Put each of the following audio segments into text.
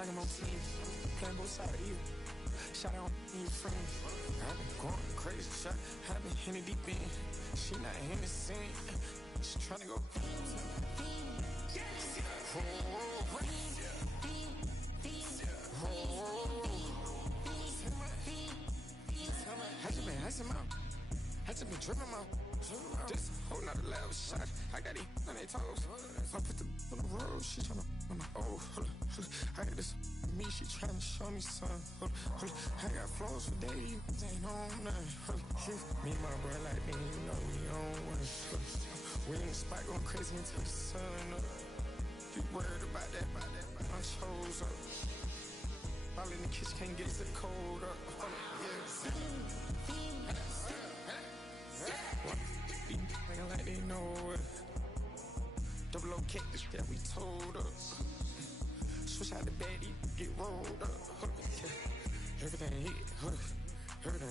like I'm on team. Playing both sides of you. Shot out on your friend. I've been going crazy. Shot, I've been in the deep end. She not in the scene. She tryna go. I just been dripping out. This whole nother level shot. I got it on their toes. I put the on the road. She tryna. Oh, I got this me. She tryna show me something. I got flows for days. Ain't on nothing. Me and my bro like me, you know we on one. We in the spot going crazy until the sun up. You worried about that? I chose up. All in the kitchen can't get it cold up. Nigga like they know it. Double O kick this that we told us. Switch out the bed, get rolled up. Everything hit, everything.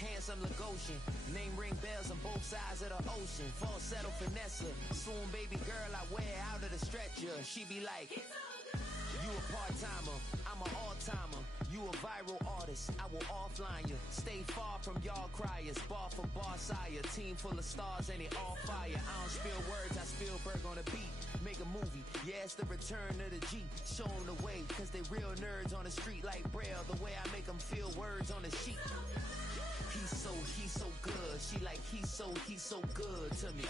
Handsome Lagosian, name ring bells on both sides of the ocean. Falsetto finesse, swoon baby girl I wear out of the stretcher. She be like, you a part-timer, I'm an all-timer. You a viral artist, I will offline you. Stay far from y'all criers, bar for bar sire. Team full of stars and it all fire. I don't spill words, I Spielberg on the beat. Make a movie, yeah, it's the return of the G. Show them the way, cause they real nerds on the street like Braille. The way I make them feel words on the sheet. He's so good. She like he's so good to me.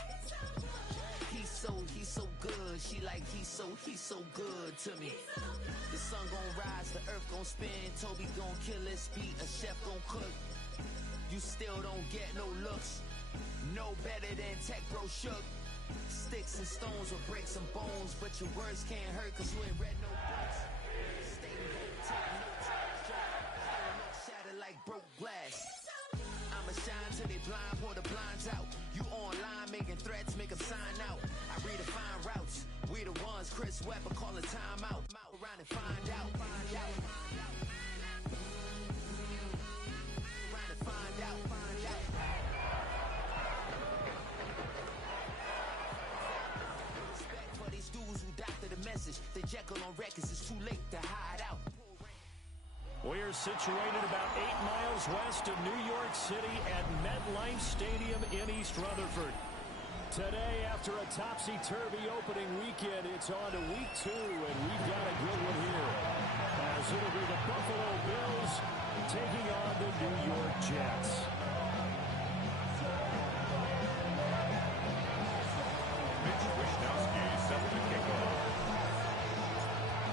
He's so good. She like he's so good to me. The sun gon' rise, the earth gon' spin. Toby gon' kill this beat, a chef gon' cook. You still don't get no looks. No better than Tech Bro Shook. Sticks and stones will break some bones, but your words can't hurt cause you ain't read no books. Stay home, take notes, shatter like broke glass. I'ma shine till they blind, pour the blinds out. You online making threats, make them sign out. I redefine routes. We the ones Chris Webber calling time out. Around and find out. Around and find out. Respect for these dudes who doctor the message. The Jekyll on records, it's too late to hide out. We're situated about 8 miles west of New York City at MetLife Stadium in East Rutherford. Today, after a topsy-turvy opening weekend, it's on to week 2, and we've got a good one here. As it'll be the Buffalo Bills taking on the New York Jets. Mitch Wishnowski set to kick off.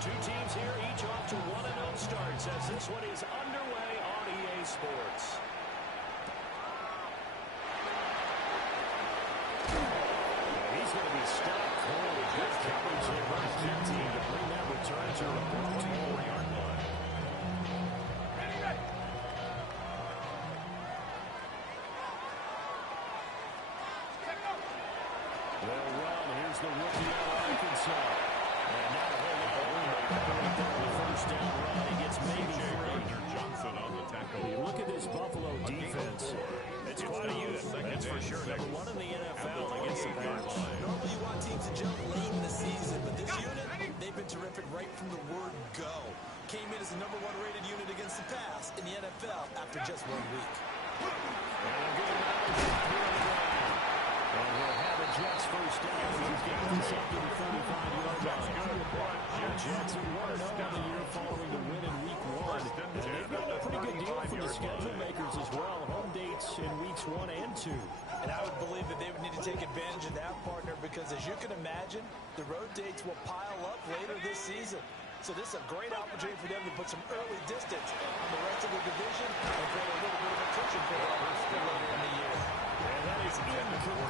Two teams here, each off to 1-0 starts as this one is underway on EA Sports. He's going to be stopped cold. Good coverage here by the kick team to bring that return to the 4-yard line. Well, here's the rookie out of Arkansas. And not a whole lot of room to the first down run. He gets maybe 3. Johnson on the tackle. Look at this Buffalo defense. It's quite a unit, that's for sure. Number 1 in the NFL against the Pats. Normally you want teams to jump late in the season, but this unit, they've been terrific right from the word go. Came in as the number 1 rated unit against the pass in the NFL after just 1 week. And we'll have a Jets first down. He's getting this up to the 35-yard line. The Jets are 1-0 on the year following the win in week 1. And they've got a pretty good deal from the schedule makers as well. Home dates in weeks 1 and 2. And I would believe that they would need to take advantage of that, partner, because as you can imagine, the road dates will pile up later this season. So this is a great opportunity for them to put some early distance on the rest of the division and create a little bit of a cushion for them later in the year. And that is incomplete.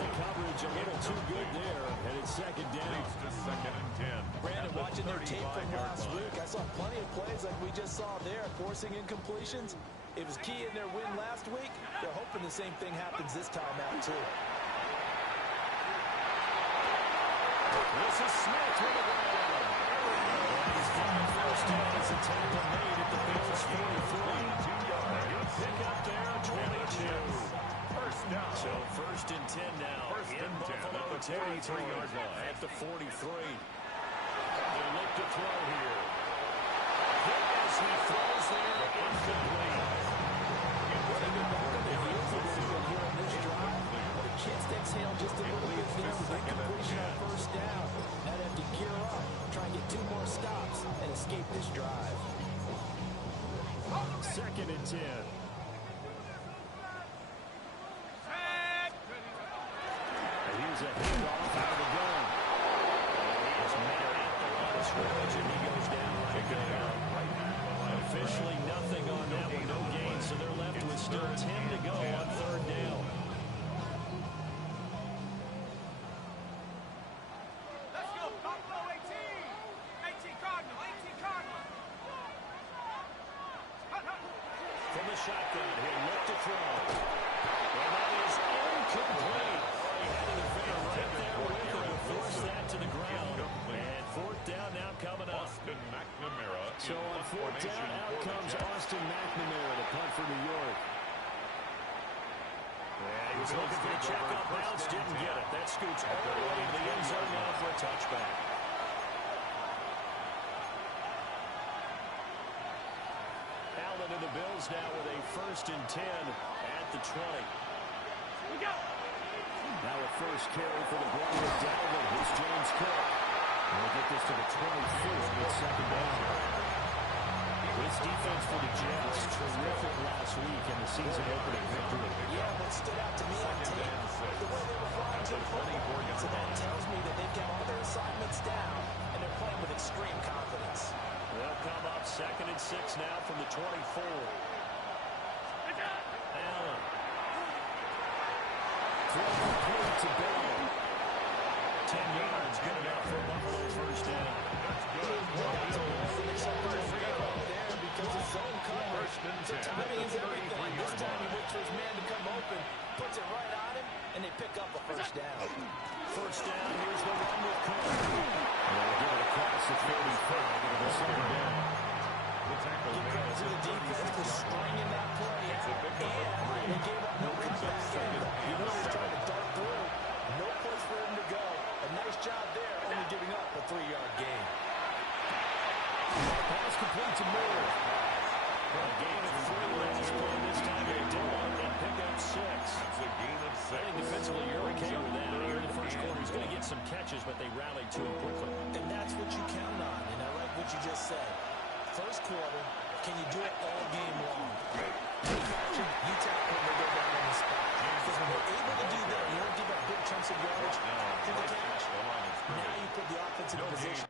The coverage a little too good there. And it's second down. To 2nd and 10. Brandon, watching their tape from last week, I saw plenty of plays like we just saw there, forcing incompletions. It was key in their win last week. They're hoping the same thing happens this time out, too. This is Smith with the ground. He's got the first down as a tackle made at the Bills' 43. Pick up there, 22. First down. So first and 10 now. In Buffalo territory at the 43. They look to throw here. As he throws there, incomplete. The kids exhale just a little bit there with incompletion on first down. Now they have to gear up, try and get 2 more stops, and escape this drive. Second and 10. And here's a handoff out of the gun. He is met at the line of scrimmage, and he goes down right there. Officially nothing on that one, no gain, so they're left with still 10 to go on third down. Let's go, Buffalo 18. 18 Cardinal, 18 Cardinal. From the shotgun, he'll look to throw. And that is incomplete. He had the defender right there with him to force that to the ground. And fourth down now coming up. So on fourth down, out comes Austin McNamara to punt for New York. Yeah, he was looking for the check up bounce, didn't get it. That scoots all the way to the end zone now for a touchback. Allen and the Bills now with a first and 10 at the 20. Now a first carry for the brother of Dalvin. Here's James Cook. We'll get this to the 24 with second down. This defense for the Jets, terrific last week in the season-opening victory. Yeah, what stood out to me on tape, the way they were flying to the football. So that tells me that they've got all their assignments down, and they're playing with extreme confidence. They'll come up second and 6 now from the 24. Allen. Throw complete to Beno. 10 yards, good enough for Buffalo first down. Because it's zone coverage. So timing is everything. This time he waits for his man to come open, puts it right on him, and they pick up a first down. First down, here's the run with Cook. They'll give it across the 35 into the second down. Give credit to the defense for stringing that play out, and they gave up no comeback. You know he's trying to dart through. No place for him to go. A nice job there, only giving up a 3-yard gain. Pass complete to Moore. A gain of 3 last play. This time they don't. They pick up 6. That's a gain of 6. I think defensively you're okay with that. Here in the first quarter, he's going to get some catches, but they rallied to him quickly. And that's what you count on, and I like what you just said. First quarter, can you do it all game long? You catch it, you tackle it, they go down on the spot. Because when you're able to do that, you don't give up big chunks of yardage to the catch. Now you put the offense in a position.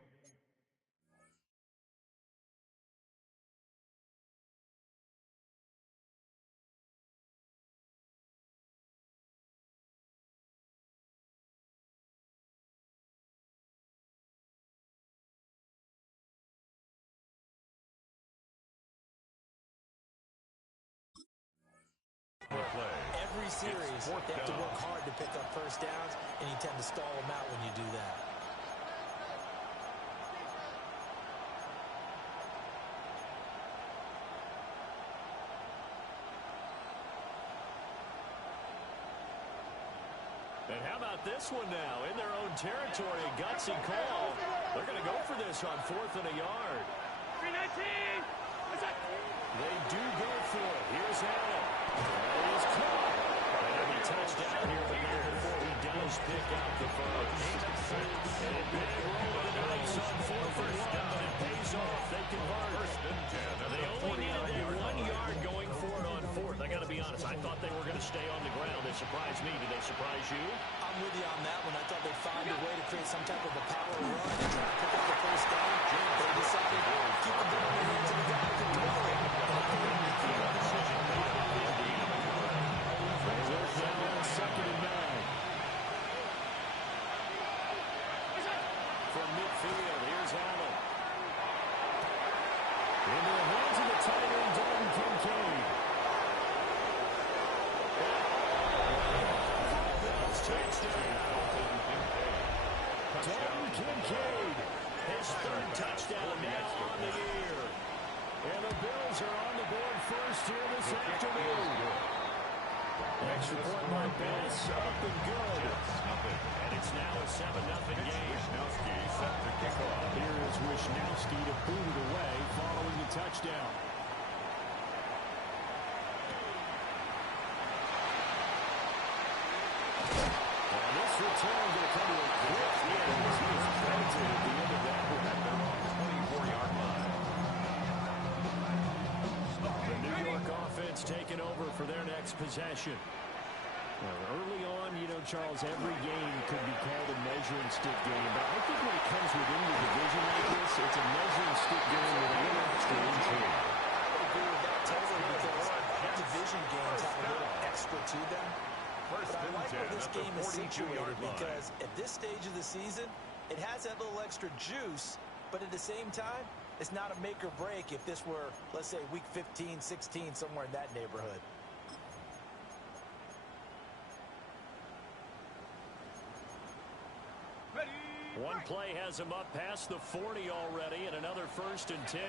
Every series, they have to work hard to pick up first downs, and you tend to stall them out when you do that. And how about this one now? In their own territory, a gutsy call. They're going to go for this on 4th and a yard. 319. They do go for it. Here's Allen. That is caught. And he touched down here, but not before he does pick out the first. And a big roll of the dice on 4th and 1, but it pays off. They convert. They only needed that 1 yard going for it on 4th. I got to be honest. I thought they were going to stay on the ground. They surprised me. Did they surprise you? I'm with you on that one. I thought they'd find a way to create some type of a power run and try to pick up the first down. They decided to keep the ball in the hands of the guy who can throw it. Second and 9. From midfield, here's Allen. Into the hands of the tight end, Dalton Kincaid. Touchdown. Dalton Kincaid. His third touchdown now on the year. And the Bills are on the board first here this afternoon. Extra point by Bass, up and good. And it's now a 7-0 game. Wisnowski set to kick off. Here is Wisnowski to boot it away following the touchdown. And this return going to come to a quick end as he is credited at the end of that one. At their own 24-yard line. The New York offense taking over for their next possession. Early on, you know, Charles, every game could be called a measuring stick game. But I think when it comes within the division like this, it's a measuring stick game with a little extra intrigue. I would agree with that totally because division games have a little extra to them. But I like where this game is situated because at this stage of the season, it has that little extra juice, but at the same time, it's not a make or break if this were, let's say, week 15, 16, somewhere in that neighborhood. One play has him up past the 40 already, and another 1st and 10.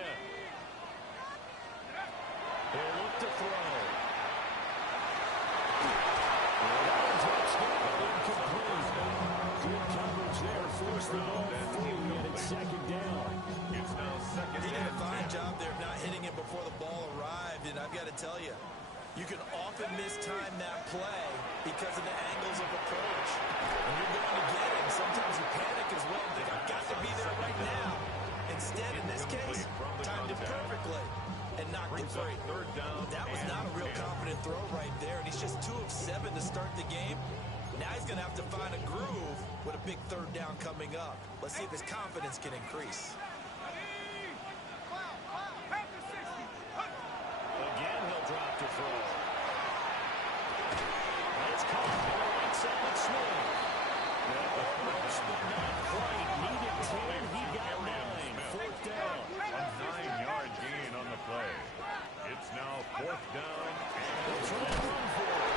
He'll look to throw. Good coverage there. Force the ball through, and it's 2nd down. It's now 2nd He did a and fine 10. job there of not hitting it before the ball arrived, and I've got to tell you, you can often mistime that play because of the angles of approach. And you're going to get it. Sometimes you panic as well and think, I've got to be there right now. Instead, in this case, timed it perfectly and knocked it free. That was not a real confident throw right there, and he's just 2 of 7 to start the game. Now he's going to have to find a groove with a big 3rd down coming up. Let's see if his confidence can increase. Again, he'll drop to throw. It's caught on the right side of Smith. Almost, but not quite. Needed 10. He got 9. 4th down. A 9-yard gain on the play. It's now 4th down. They'll try to run for it.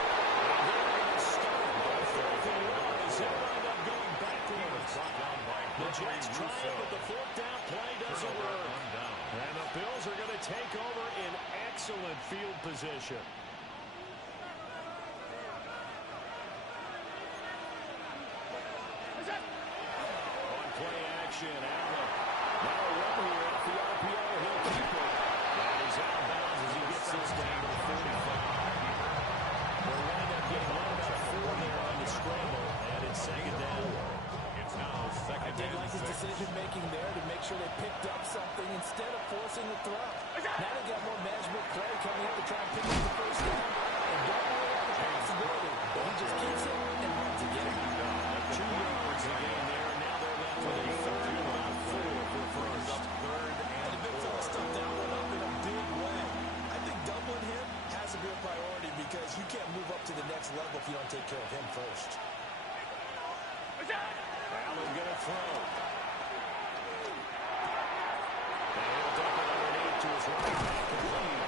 And they're going to start with 4th and 1 as they wind up going backwards. The Jets try it, but the 4th down play doesn't work. And the Bills are going to take over in excellent field position. On play action, Allen. Now a run here off the RPO. He'll keep it. And he's out of bounds as he gets this down to the 45. They'll wind up getting one about 4 there on the scramble, and it's 2nd down. It's now 2nd I did and like his 6. decision-making there to make sure they picked up something instead of forcing the throw. Now they got more management play coming up to try and pick up the 1st down. And don't rule out the possibility. But he just keeps it and runs again. 2 yards a gain there, and now they're left with a 3rd and about 4 for first. And the big fella stuffed that one up in a big way. I think doubling him has to be a priority because you can't move up to the next level if you don't take care of him first. Allen going to throw. And he'll dump it underneath to his running back complete.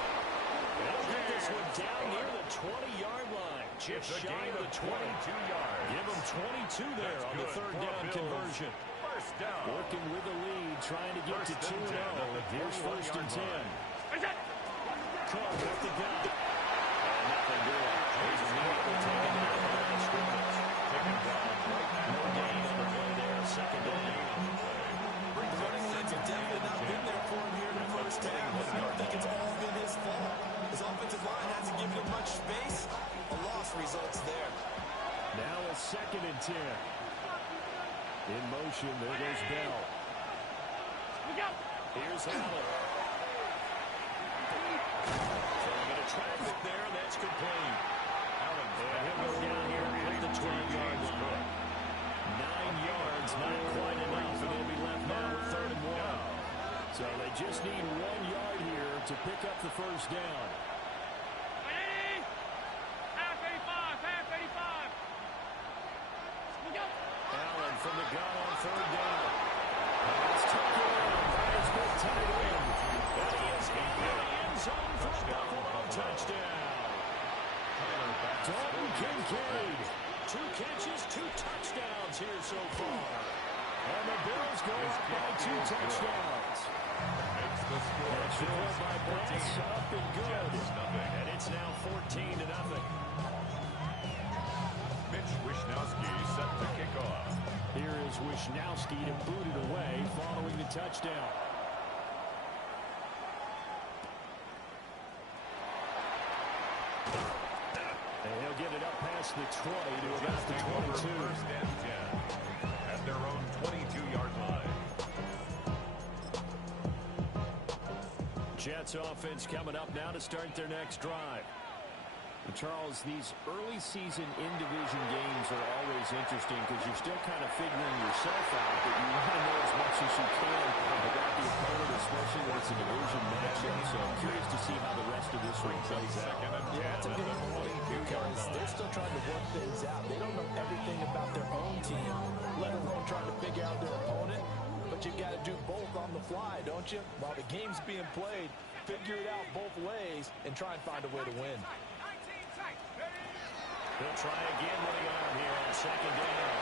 He'll get this one down near the 20-yard line. Just shy of the 20. 22 yards. Give him 22 there on the 3rd down conversion. 1st down. Working with the lead, trying to get to 2-0. Here's 1st and 10. Cook with the gun. And nothing doing. He's immediately taken down by the scrimmage. Taken down right now. No gain on the play there. 2nd down. The running lanes have definitely not been there for him here in the 1st half. I don't think it's all been his fault. His offensive line hasn't given him much space. A loss results there. Now a 2nd and 10. In motion, there goes Bell. Here's Allen. Throwing into traffic there, that's complete. Allen. And he'll go down here at the 12-yard line. 9 yards, not quite enough, and they'll be left now with 3rd and 1. So they just need 1 yard here to pick up the 1st down. Allen from the gun on 3rd down. It's taken in by his big tight end. And he is in the end zone for a Buffalo touchdown. Dalton Kincaid. 2 catches, 2 touchdowns here so far. And the Bills go up by 2 touchdowns. Makes the score. And scored by Bass, up and good. Nothing. And it's now 14-0. Mitch Wishnowsky set to kick off. Here is Wishnowsky to boot it away following the touchdown. And he'll get it up past the 20 to about the 22. First and 10 at their own 22-yard line. Jets offense coming up now to start their next drive. And Charles, these early season in-division games are always interesting because you're still kind of figuring yourself out, but you want to know as much as you can about the opponent, especially when it's a division matchup. So I'm curious to see how the rest of this one plays out. Yeah, that's a good point because they're still trying to work things out. They don't know everything about their own team, let alone trying to figure out their opponent. But you've got to do both on the fly, don't you? While the game's being played, figure it out both ways and try and find a way to win. He'll try again running on here on second down.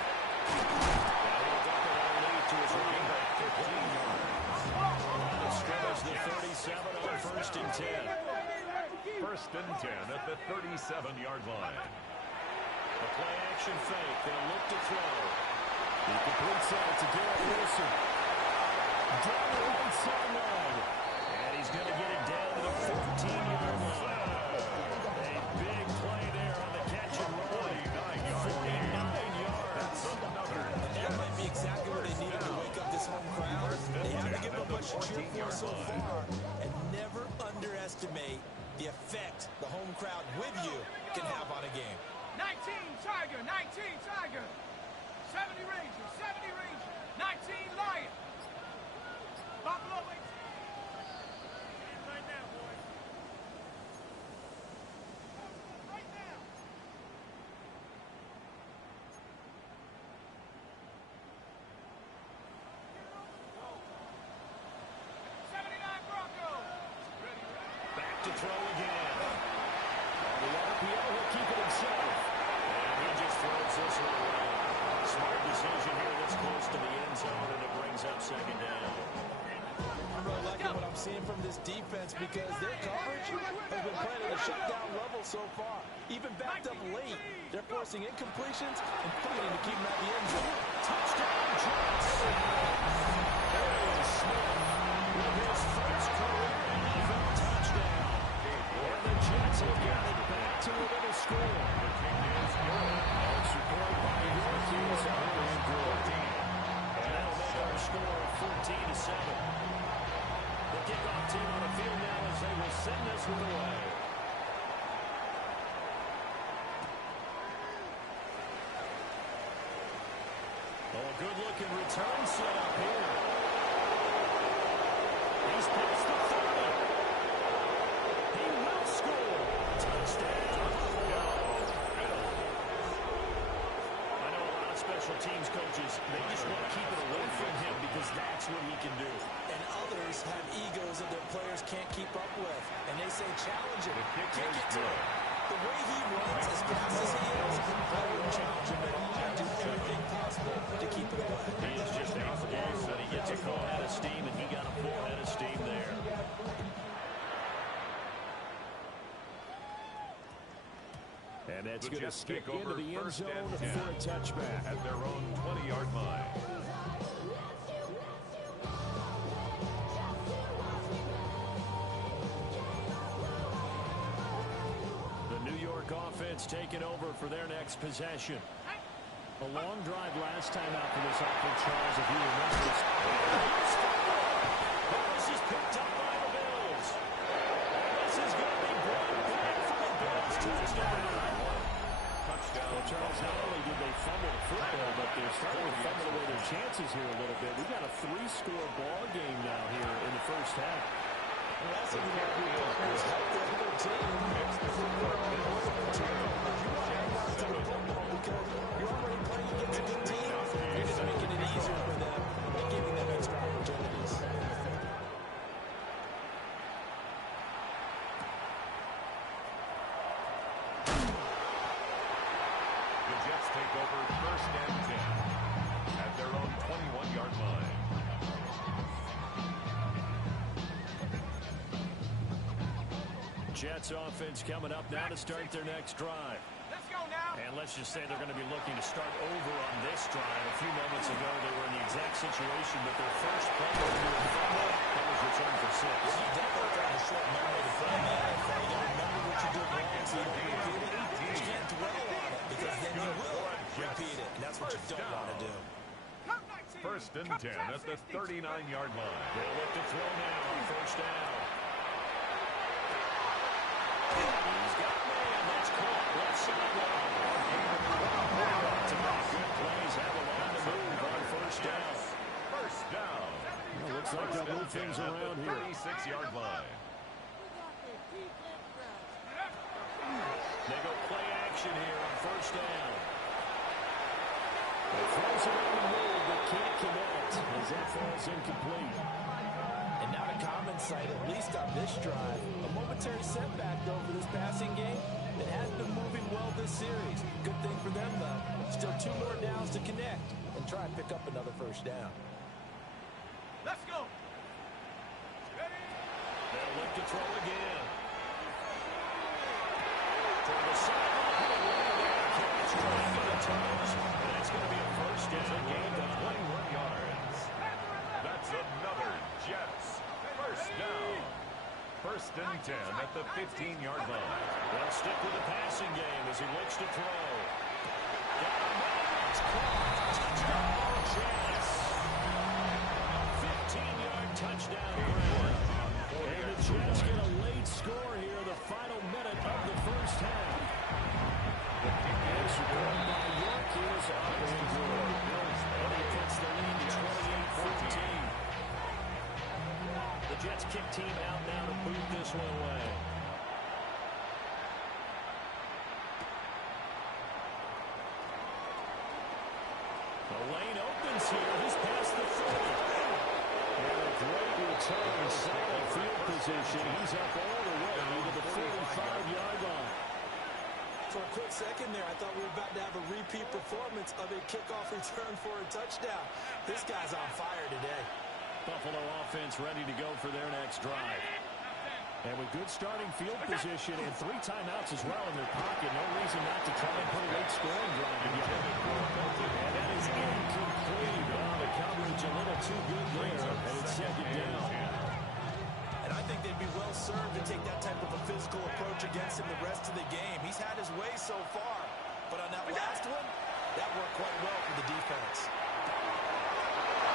Now he'll dump it underneath to his running back, 15 yards. On the scrimmage, the 37 on first and 10. First and 10 at the 37-yard line. A play-action fake. They'll look to throw. He completes that to Garrett Wilson. Down the right sideline. And he's going to get it down to the 14-yard line. A big play there on the catch and run. 49 yards. That's another. That might be exactly what they needed to wake up this home crowd. They haven't given up much to cheer for so far. And never underestimate the effect the home crowd with you can have on a game. 19 Tiger, 19 Tiger. 70 Ranger, 70 Ranger. 19 Lion. Buffalo wait. Right now, boys. Right now. 79 Broncos. Back to throw again. On the RPO, he'll keep it himself. And he just throws this one away. Smart decision here that's close to the end zone, and it brings up second down. I'm really liking what I'm seeing from this defense because their coverage has been playing at a shutdown level so far. Even backed up late, they're forcing incompletions and fighting to keep them out of the end zone. Touchdown, Jets! Aaron Smith with his first career NFL touchdown. And the Jets have got it back to within a score. The kick is good. And supported by Yorkies and Gore. And that'll make our score 14-7. The kickoff team on the field now as they will send this one away. Oh, a good-looking return set up here. He's past the 30. He will score. Touchdown. I know a lot of special teams coaches, they just want to keep it away from him because that's what he can do. And others have egos that their players can't keep up with. And they say challenge it. Kick it to him. The way he runs as fast as he is, I wouldn't challenge him at all. I'd do everything possible to keep it away. He is just outgained, but he gets a full head of steam, and he got a full head of steam there. And that's going to skip into the end zone for a touchback. At their own 20-yard line. The New York offense taking over for their next possession. A long drive last time out for this offense, Charles, if you remember this. This is picked up by the Bills. This is going to be brought back for the Bills. Touchdown. Well, Charles, not only did they fumble the football, but they're starting to fumble away their chances here a little bit. We've got a 3-score ball game now here in the first half. And that's what you want to do. Partners help the other team. It's the football. You want to hang on to the football because you're already playing against a good team. You're just making it easier for them and giving them extra opportunities. The Jets take over first and 10 at their own 21-yard line. Jets offense coming up now to start their next drive. Let's go now. And let's just say they're going to be looking to start over on this drive. A few moments ago, they were in the exact situation that their first play was to a fumble that was returned for 6. Yeah, you definitely got a short memory to play in the NFL. You got to remember what you did wrong so you don't repeat it. But you can't dwell on it because then you will repeat it. And that's what you don't want to do. First and 10 at the 39-yard line. They'll look to throw now on first down. He's got a man. That's caught. Left sideline. To make good plays, have a lot to move on first down. First down. Well, looks like they'll move things around here. 36-yard line. They go play action here on first down. He throws it on the move, but can't connect as that falls incomplete. And not a common sight, at least on this drive. A momentary setback, though, for this passing game. It has been moving well this series. Good thing for them, though. Still 2 more downs to connect and try and pick up another first down. Let's go. They'll look to throw again. For the sideline, catch, driving the toes. And that's going to be a first down. Gain of 21 yards. That's another Jets. First down. First and 10 at the 15-yard line. They'll stick with the passing game as he looks to throw. Got a man. It's caught. Touchdown, Jets. 15-yard touchdown run. And the Jets get a late score here, the final minute of the first half. And scored by York is up and good. And he cuts the lead to 28-14. The Jets kick team out now to boot this one away. The lane opens here. He's past the 40. And a great return, solid field position. He's up all the way to the 45-yard line. For a quick second there, I thought we were about to have a repeat performance of a kickoff return for a touchdown. This guy's on fire today. Buffalo offense ready to go for their next drive. And with good starting field position and 3 timeouts as well in their pocket, no reason not to try and put a late scoring drive together. And that is incomplete. Oh, the coverage a little too good there, and it's second down. And I think they'd be well served to take that type of a physical approach against him the rest of the game. He's had his way so far, but on that last one, that worked quite well for the defense.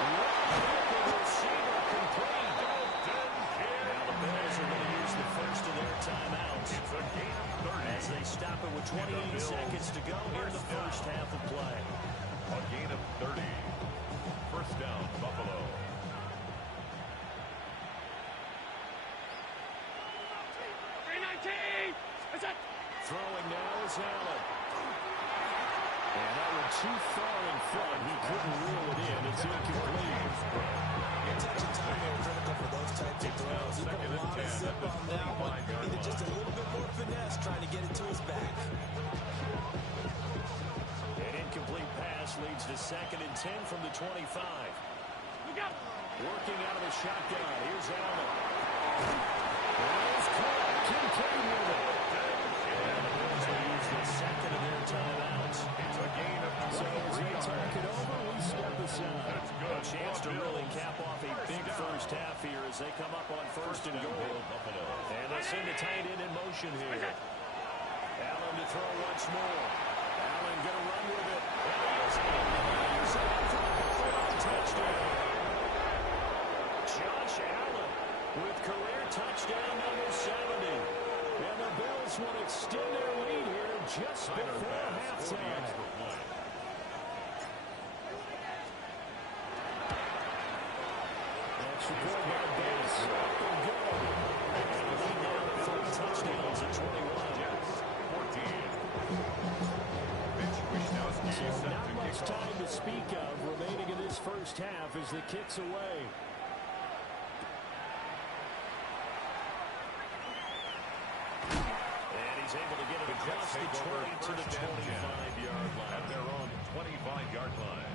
Receiver complete. Now the Bills are going to use the first of their timeouts. It's a gain of 30. As they stop it with 28 seconds to go in the first half of play. A gain of 30. First down, Buffalo. Throwing now is Allen. And that one too far in front. He couldn't reel it in. It's incomplete. Attention time here critical for those types of throws. He put a lot of zip on that one. Needed just a little bit more finesse trying to get it to his back. An incomplete pass leads to 2nd and 10 from the 25. Working out of the shotgun. Here's Allen. There's caught. Kincaid with it. And the Bills will use the 2nd of their timeouts. It's a gain of 23 So as they yards. talk it over, we step aside. That's good. A chance to really cap off a big first half here as they come up on first and goal. Buffalo. And they send the tight end in motion here. Allen to throw once more. Allen going to run with it. Touchdown. Josh Allen with career touchdown number 70. And the Bills will extend their lead here just before halftime. That's recorded by Bass. Up and go. And the lead now 3 touchdowns at 21. 14. So not much time to speak of remaining in this first half as the kick's away. And he's able to get it across the 20 to the 25-yard line. At their own 25-yard line.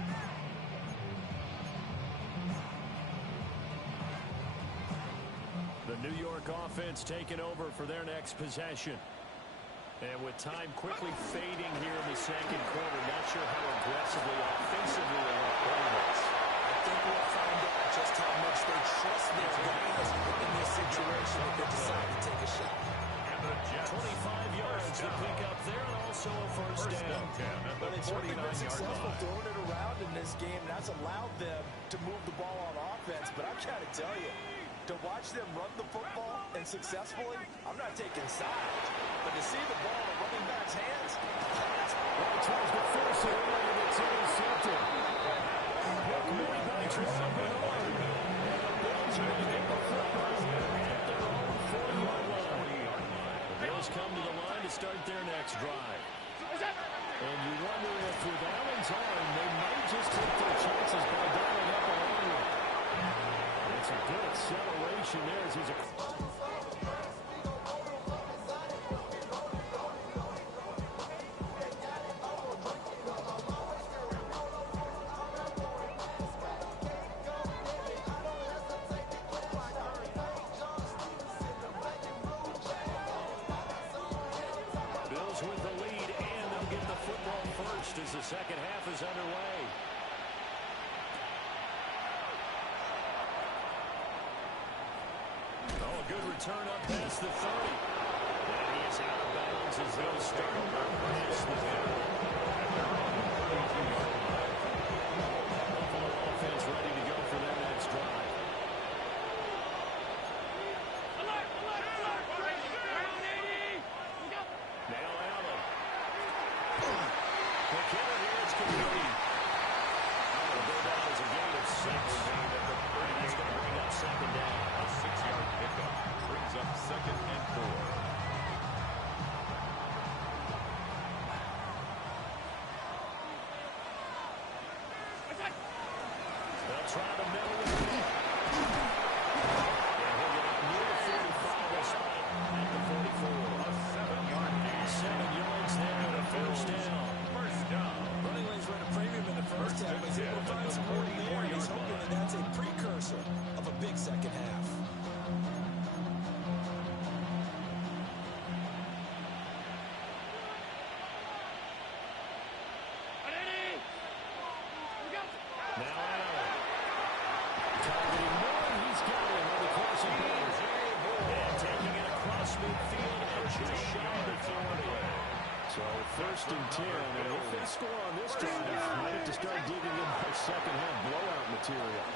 New York offense taking over for their next possession. And with time quickly fading here in the second quarter, not sure how aggressively, offensively they want to play this. I think we'll find out just how much they trust their guys in this situation if they decide to take a shot. 25 yards to pick up there, and also a first down. Well, they've certainly been successful throwing it around in this game, and that's allowed them to move the ball on offense. But I've got to tell you, to watch them run the football and successfully, I'm not taking sides. But to see the ball in running back's hands, that's tries to force it away, and it's intercepted. Pick made by Trevor Beno. And the Bills are going to get the football at their own 40-yard line. The Bills come to the line to start their next drive. And you wonder if with Allen's arm, they might just take their chances by dialing up a line. It's a good acceleration there as he's a... Bills with the lead, and they'll get the football first as the second half is underway. Oh, a good return up past the 30. And he is out of bounds as they'll start past the 30. Buffalo offense ready to go for their next drive. Now Allen. The kicker here, it's complete. That'll go down as a gain of 6. And that's going to bring up second down. A 6-yard pickup brings up 2nd and 4. They'll try to middle with it. And he'll get up near the 45. They'll spot it at the 44. A 7-yard gain. 7 yards there and a first down. First down. running lanes were at a premium in the first half. He's able to find some more there, and he's hoping that that's a precursor of a big second half. Now Allen. Targeting Moore. He's got him on the crossing pass. And taking it across midfield and just shy of the 40. So first and 10. And if they score on this drive, might have to start digging in for second half blowout material.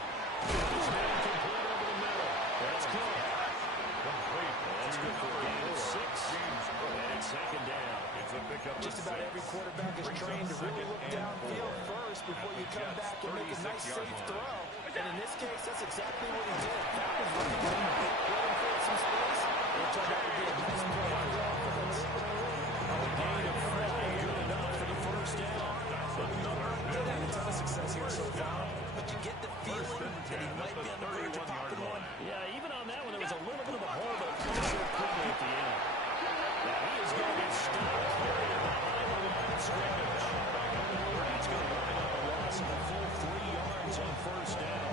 He's now complete over the middle. That's caught. That's good for a gain of 6. And second down. Just about every quarterback is trained to really look downfield first before you come back and make a nice, safe throw. And in this case, that's exactly what he did. Found his running back, letting for some space. It turned out to be a nice play for the offense. A gain of 4, good enough for the first down. They've had a ton of success here so far, but you get the feeling that he might be on the verge of popping one. Yeah, even on that one, there was a little bit of a holdup so quickly at the end. Now he is going to be stopped here behind the line of scrimmage. That's going to bring up a loss of a full 3 yards on first down.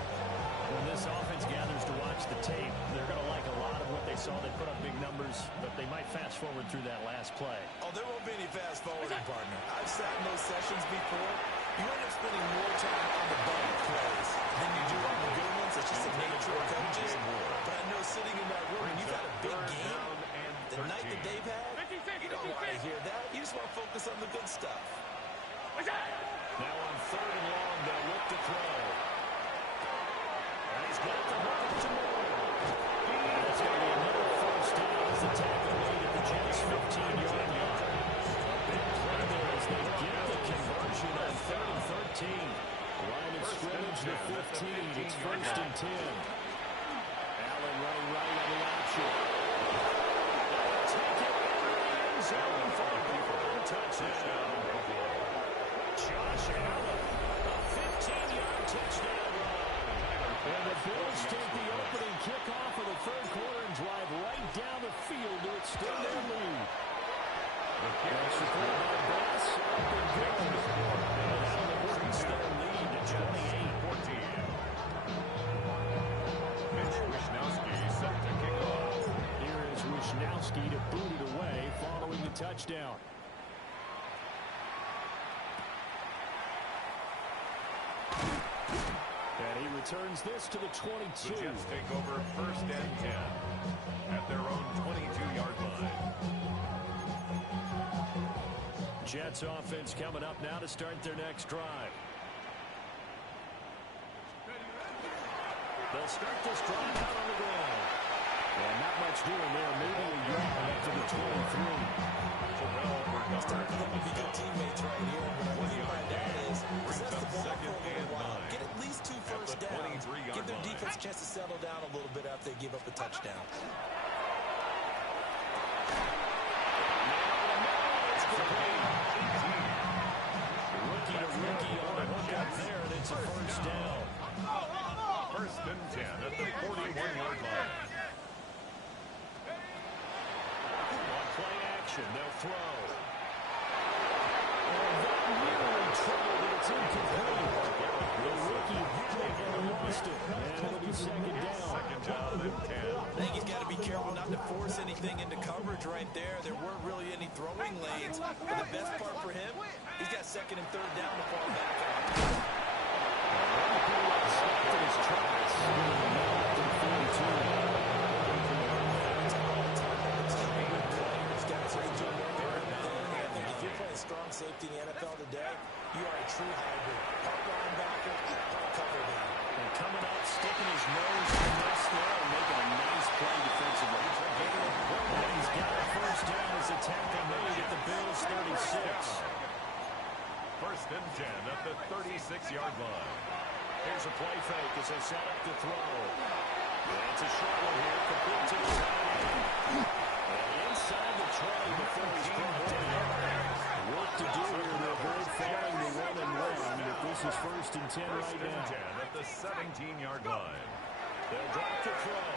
When this offense gathers to watch the tape, they're going to like a lot of what they saw. They put up big numbers, but they might fast forward through that last play. Oh, there won't be any fast forwarding, partner. I've sat in those sessions before. You end up spending more time on the bad plays than you do on the good ones. It's just the nature of coaches. But I know sitting in that room and you've had a big game, the night that they've had, you don't want to hear that. You just want to focus on the good stuff. Now on 3rd and long, they'll look to throw. And he's got the hook up to Moore. That's going to be another first down as the tackle made at the Jets' 15-yard line. A big play there as they get the conversion on 3rd and 13. Line of scrimmage to 15. It's 1st and 10. Allen running right on the option. They'll take it in the end zone for a big touchdown. Josh Allen, a 15-yard touchdown run. And the Bills take the opening kickoff of the 3rd quarter and drive right down the field to extend their lead. That's recorded by Bass. Up and good. And that'll increase their lead to 28. Mitch Wishnowski set to kick off. Gronkowski to boot it away following the touchdown. And he returns this to the 22. The Jets take over 1st and 10 at their own 22-yard line. Jets offense coming up now to start their next drive. They'll start this drive out on the ground. And not much doing there. Maybe a yard up to the 23. It's time for them to be good teammates right here. What I mean by that is, possess the ball for a little while. Get at least 2 first downs. Give their defense a chance to settle down a little bit after they give up a touchdown. Rookie to rookie on the hook up there, and it's a first down. 1st and 10 at the 41-yard line. On play action, they'll throw. And that nearly troubled it. It's incomplete. The rookie had it and lost it. And it'll be second down. Second down and 10. I think he's got to be careful not to force anything into coverage right there. There weren't really any throwing lanes. But the best part for him, he's got 2nd and 3rd down to fall back on. Stopped in his tracks. If you're playing strong safety in the NFL today, you are a true hybrid. Part linebacker, part cover guy. And coming up, sticking his nose in the nest there and making a nice play defensively. And he's got a first down as a tackle made at the Bills' 36. 1st and 10 at the 36-yard line. Here's a play fake as they set up the throw. And it's a short one here, complete to the tight end. And inside the 20 before he's brought down. Work to do here to avoid falling to 1-1, but this is 1st and 10 right now. 1st and 10 at the 17-yard line. They'll drop the throw.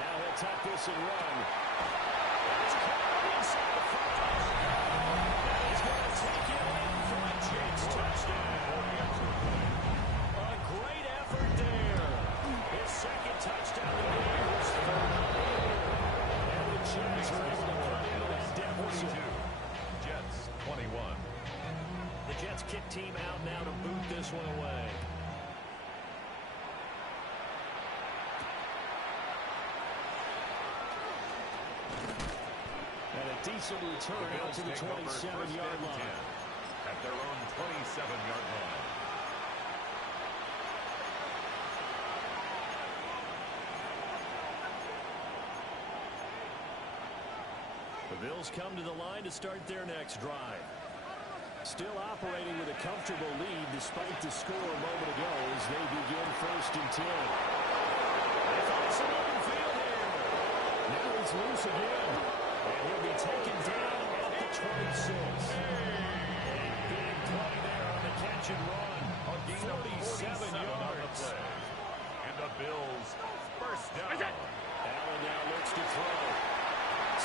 Now he'll tuck this and run. And it's caught inside the 5. And he's going to take it in for a Jets touchdown. A great effort there. His 2nd touchdown of the game was 3. And the Jets are able to cut into that deficit. Jets 21. The Jets kick team out now to boot this one away. And a decent return out to the 27-yard line. At their own 27-yard line. The Bills come to the line to start their next drive. Still operating with a comfortable lead despite the score a moment ago as they begin 1st and 10. They find some open field here. Now he's loose again. And he'll be taken down at the 26. A big play there on the catch and run. 47 yards. And the Bills first down. Allen now looks to throw.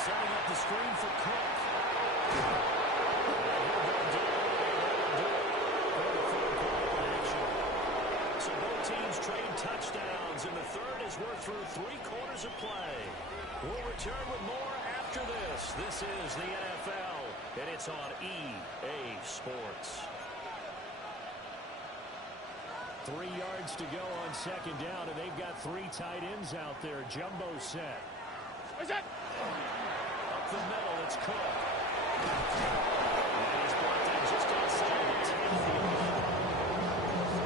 Setting up the screen for Cook. So both teams trade touchdowns, and the 3rd as we're through 3 quarters of play. We'll return with more after this. This is the NFL, and it's on EA Sports. 3 yards to go on 2nd down, and they've got 3 tight ends out there. Jumbo set. What's that? Up the middle, it's Cook. And he's brought down just outside the 10-field.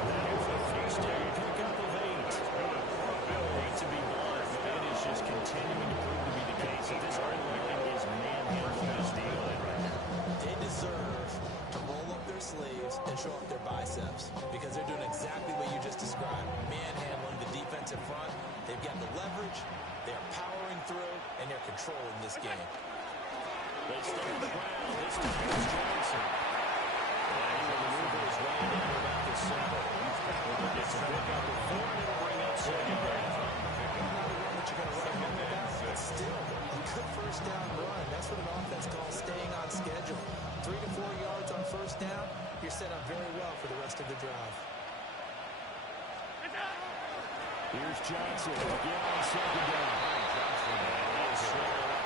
That is the first down pickup of 8. Hate to be blunt, but it is just continuing to prove to be the case that this line is manhandling this D-line right now. They deserve to roll up their sleeves and show up their biceps because they're doing exactly what you just described. Manhandling the defensive front. They've got the leverage. They're powering through, and they're controlling this game. They stay the ground. This time it's Johnson. And he will maneuver his way down about the 7. It's a pickup of 4, and it'll bring up 2nd down. Not a run that you're going to run home about, but still a good first down run. That's what an offense calls staying on schedule. 3 to 4 yards on first down, you're set up very well for the rest of the drive. Here's Johnson again on 2nd down. And he'll swing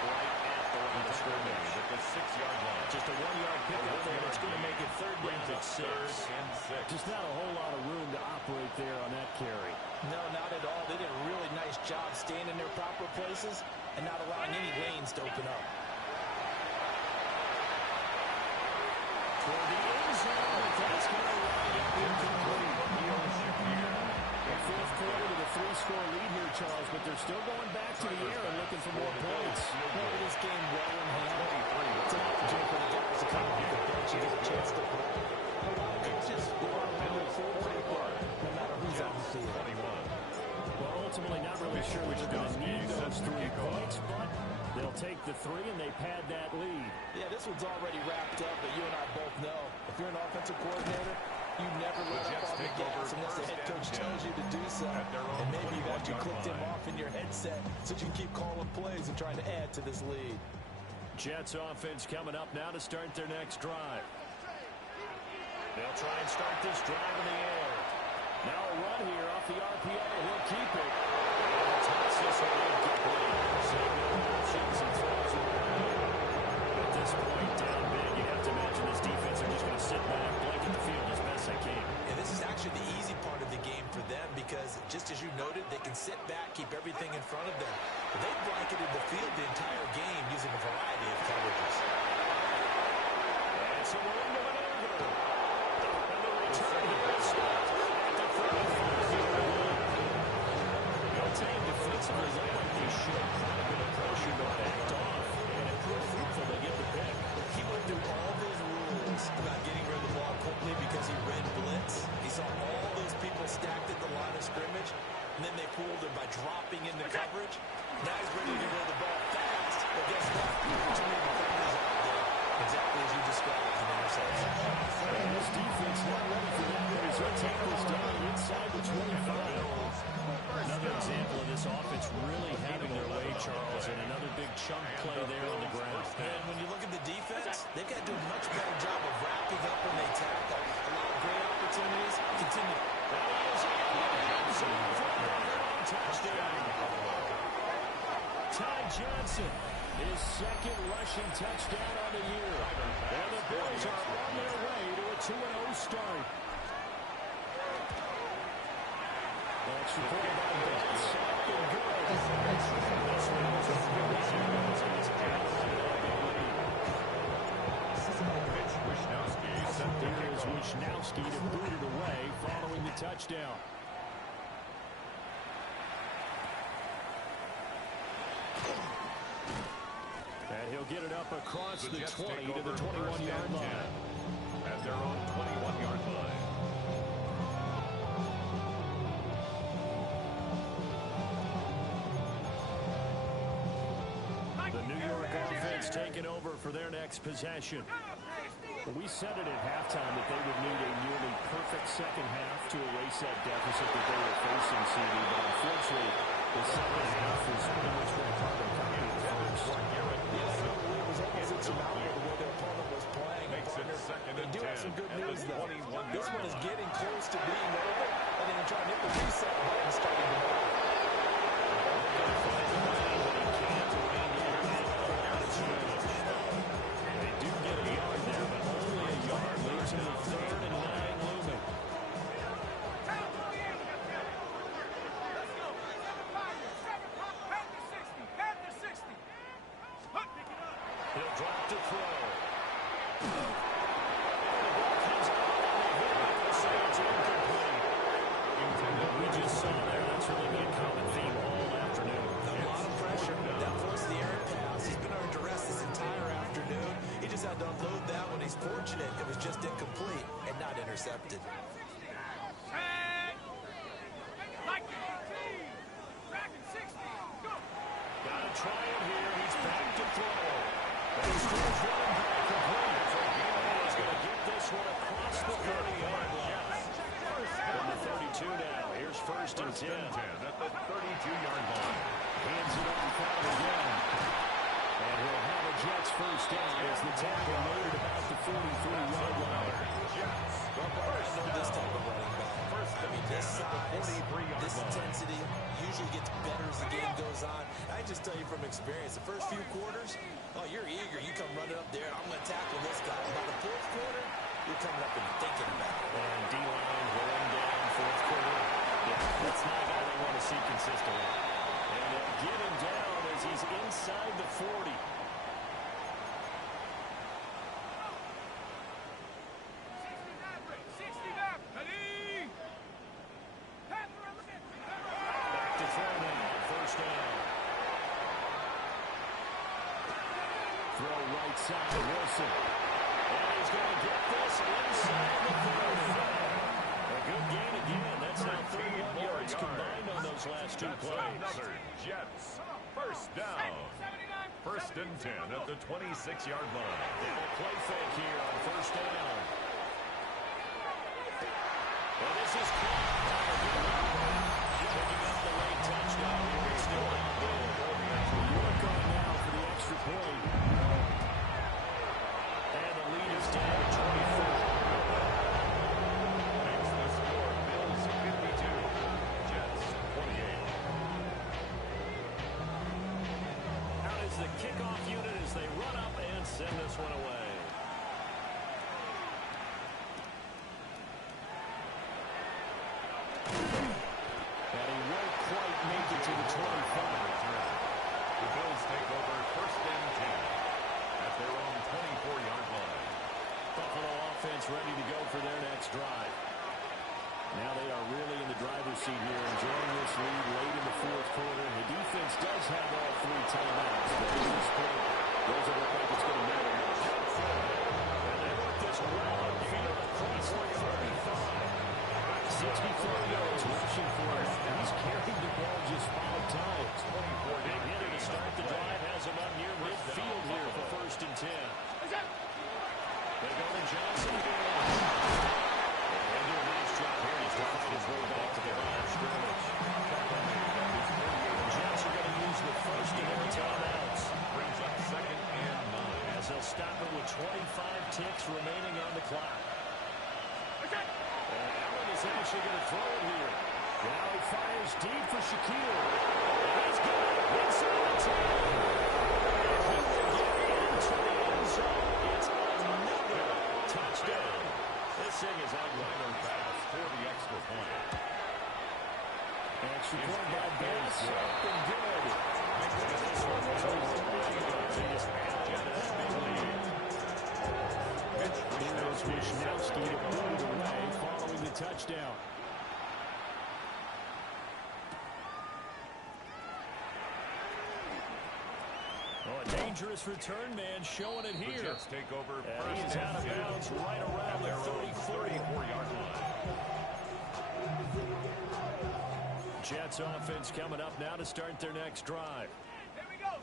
proper places and not allowing any lanes to open up. For the end zone, but that's going to wind up incomplete. The fourth quarter with a 3-score lead here, Charles, but they're still going back to the air and looking for more points. Well, this game well in hand. It's an opportunity for the guys to come off the bench and get a chance to play. A lot of coaches want to have their full playbook, no matter who's on the field. Well, ultimately, not really sure which are going to need those 3 points, but they'll take the 3 and they pad that lead. Yeah, this one's already wrapped up, but you and I both know if you're an offensive coordinator, you never let up on the gas unless the head coach tells you to do so. And maybe you've actually clicked him off in your headset so you can keep calling plays and trying to add to this lead. Jets offense coming up now to start their next drive. They'll try and start this drive in the air. Now a run here off the RPO. He'll keep it. And toss this one incomplete. So no options and throws it away. At this point, down big, you have to imagine this defense are just going to sit back, blanket the field as best they can. And this is actually the easy part of the game for them because, just as you noted, they can sit back, keep everything in front of them. But they've blanketed the field the entire game using a variety of coverages. And so we're into maneuver. And the return here is stopped at the 35-yard line. They'll take defensively like they should. But the pressure got backed off, and it proved fruitful to get the pick. He went through all those rules about getting rid of the ball quickly because he read blitz. He saw all those people stacked at the line of scrimmage, and then they fooled him by dropping into coverage. Now he's ready to get rid of the ball fast, but guess what? Too many defenders out there, exactly as you described, an interception. And this defense not ready for that, but he's going to take this down inside the 25. Another example of this offense really having their way, Charles, and another big chunk play there on the ground. And when you look at the defense, they've got to do a much better job of wrapping up when they tackle. A lot of great opportunities. Continue. That is in the end zone for a touchdown. Ty Johnson, his second rushing touchdown on the year. And the Bills are on their way to a 2-0 start. That's reported by Beno. Soft and good. This one was a Here is Wisnowski to boot it away following the touchdown. And he'll get it up across the 20 to the 21-yard line. At their own 21-yard line. The New York offense taking over for their next possession. We said it at halftime that they would need a nearly perfect second half to erase that deficit that they were facing, CD, but unfortunately, the second half is pretty much going to carbon copy of the first. It was almost insurmountable the way their opponent was playing. Makes it second and 10 have some good at the news, though. 21-yard This one is line. getting close to being over, and then trying to hit the reset button starting to move. They do get a yard there, but only a yard leaves them with 3rd and 9 looming. He'll drop to throw. We just saw there, that's really been a common theme all afternoon. A lot of pressure. That forced the errant pass. He's been under duress this entire afternoon. He just had to unload that one. He's fortunate it was just incomplete and not intercepted. Got to try it here. He's back to throw. But he's still throwing back complete. And he's going to get this one across the 30-yard line. From the 32 now. Here's 1st and 10. At the 32-yard line. Hands it off out again. And he'll have a Jets first down as the tackle made it about the 43-yard line. Jets. The first I know this type of running back. I mean, this size, this intensity usually gets better as the game goes on. I just tell you from experience, the first few quarters, oh, you're eager. You come running up there, and I'm going to tackle this guy. By the 4th quarter, you're coming up and thinking about it. And D-line wearing down 4th quarter. Yeah, that's not a guy they want to see consistently. And they'll get him down as he's inside the 40. Back to throw now, first down. Throw right side, Wilson. And he's going to get this inside the 30. A good gain again. That's now 31 yards combined on those last two plays. Another Jets. First down. First and 10 at the 26-yard line. And a play fake here on first down. Well, this is caught. Picking up the late touchdown. It's still out there. Work on now for the extra point. And the lead is down to 24. Makes the score Bills 52. Jets 28. Out is the kickoff unit as they run up and send this one away. And he won't quite make it to the 25. The Bills take over first and 10 at their own 24-yard line. Buffalo offense ready to go for their next drive. Now they are really in the driver's seat here, enjoying this lead late in the fourth quarter. The defense does have all three timeouts, but at this point, doesn't look like it's going to matter much. And they work this well on the field across the 35. 64 yards rushing for him. He's carried the ball just 5 times. 24 big hitter to start the drive, has him up near midfield here for first and 10. They go to Johnson. And do a nice job here. He's to fight his way back to the line of scrimmage. The Jets are going to use the first of their timeouts. Brings up second and 9. As they'll stop it with 25 ticks remaining on the clock. And Allen is actually going to throw it here. Now he fires deep for Shaquille. And he's got it inside the 10. And he will get into the end zone. It's another touchdown. This thing is out Liner pass for the extra point. Extra point by Bass. Up and good. This one was over. Jets big lead. Here's Wisnowski to put it away following the touchdown. Oh, a dangerous return man showing it here. The Jets take over And he's first out of and 10 bounds right around at the their own 34-yard line. Jets offense coming up now to start their next drive.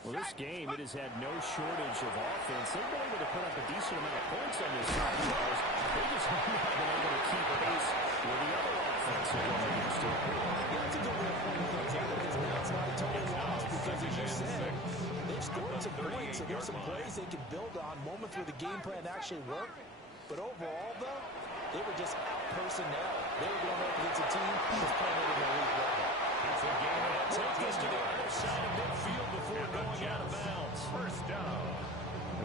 Well, this game, it has had no shortage of offense. They've been able to put up a decent amount of points on this side. They just haven't been able to keep pace with the other offensive line. That's a good way of pointing things out. It's not a total loss because, as you said, they've scored some points, so there's some plays they can build on, moments where the game plan actually worked. But overall, though, they were just out personnel. They were going up against a team that was playing at an elite level. It's a game that takes us to the other side of midfield before going out of bounds. First down.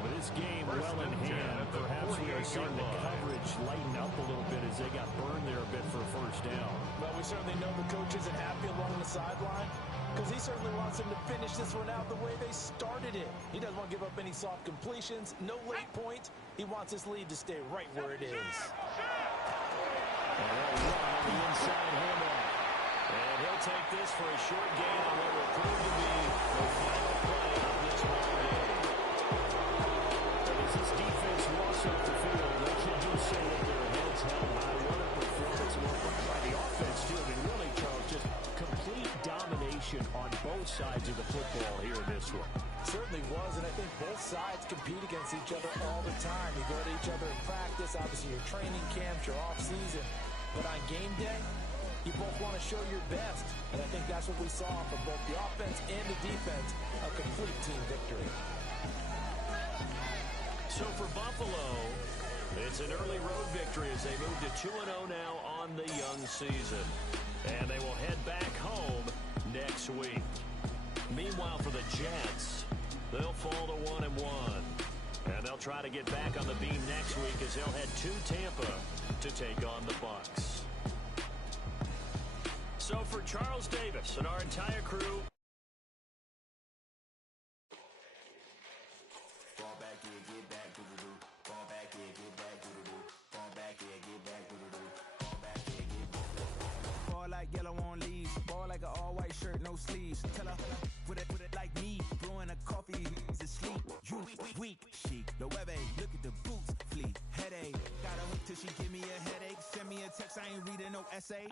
With this game well in hand, perhaps we are seeing the coverage lighten up a little bit as they got burned there a bit for a first down. Well, we certainly know the coach isn't happy along the sideline because he certainly wants them to finish this one out the way they started it. He doesn't want to give up any soft completions, no late points. He wants this lead to stay right where it is. And they'll run on the inside handoff. And he'll take this for a short gain on what will prove to be the final play of this ball game. And as this defense walks off the field, they can do so with their heads held high. What a performance by the offense, too. I mean, really, Charles, just complete domination on both sides of the football here in this one. Certainly was, and I think both sides compete against each other all the time. You go to each other in practice, obviously your training camps, your off-season. But on game day, you both want to show your best. And I think that's what we saw from both the offense and the defense, a complete team victory. So for Buffalo, it's an early road victory as they move to 2-0 now on the young season. And they will head back home next week. Meanwhile, for the Jets, they'll fall to 1-1. And they'll try to get back on the beam next week as they'll head to Tampa to take on the Bucs. So for Charles Davis and our entire crew, here, get back, do-do-do. Fall back here, get back, do-do-do. Fall back here, get back, do-do-do. Fall back here, get back. Ball like yellow on leaves. Ball like an all-white shirt, no sleeves. Tell her, put it like me. Blowing a coffee, he's asleep. You weak, chic. The web look at the boots, fleet. Headache. Got a hook till she give me a headache. Send me a text, I ain't reading no essay.